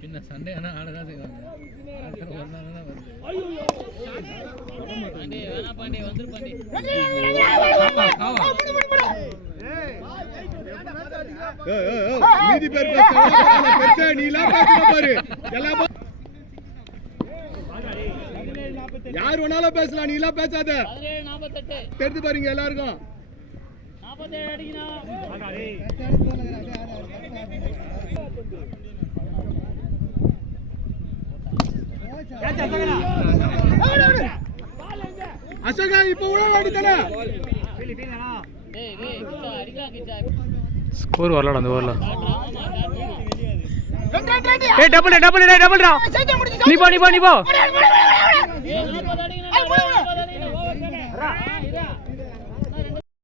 பின்ன சண்டே ஆனா ஆளதான் செய்வாங்க. ஒரு நாள் தான் வருது. பாண்டி வந்துரு பாண்டி. மீதி பேர் பேச நீலாம் பேசுற பாரு. யார் வேணாலும் பேசலாம், நீ எல்லாம் பேசாத. தெரிஞ்சு பாருங்க எல்லாருக்கும். அசோகா இப்ப கூட ஓடிட்டானே. ஸ்கோர் வரலடா அந்த ஓவர்ல. ஏய் டபுள் டா. நீ போ.